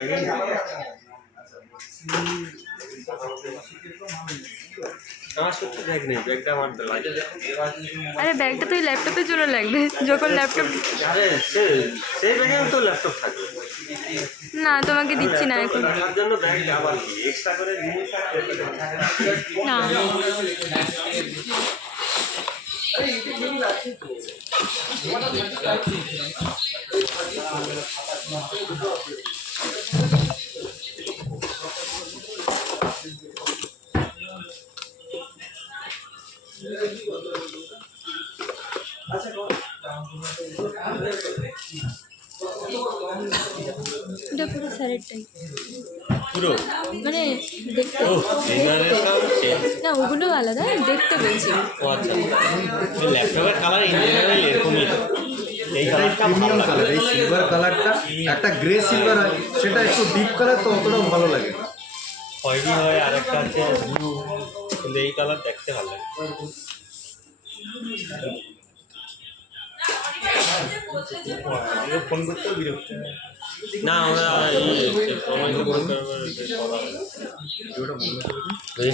আরে ব্যাগটা তুই ল্যাপটপের জন্য লাগবে যখন ল্যাপটপ সেই ব্যাগে তো ল্যাপটপ থাকবে না তোমাকে দিচ্ছি না এখন তার জন্য ব্যাগ আবার কি এক্সট্রা করে জিনিস না এটা পুরো স্যারেরটাই পুরো মানে দেখতে না ওগুলো আলাদা দেখতে বলছি ও আচ্ছা ল্যাপটপের কালার ইন জেনারেল এরকমই এই কালারটা প্রিমিয়াম কালার, এই সিলভার কালারটা একটা গ্রে সিলভার হয়, সেটা একটু ডিপ কালার, তো অতটাও ভালো লাগে না। খয়েরি হয় আর একটা আছে ব্লু, কিন্তু এই কালার দেখতে ভালো লাগে। ফোন করতেও বিরক্ত না আমরা এই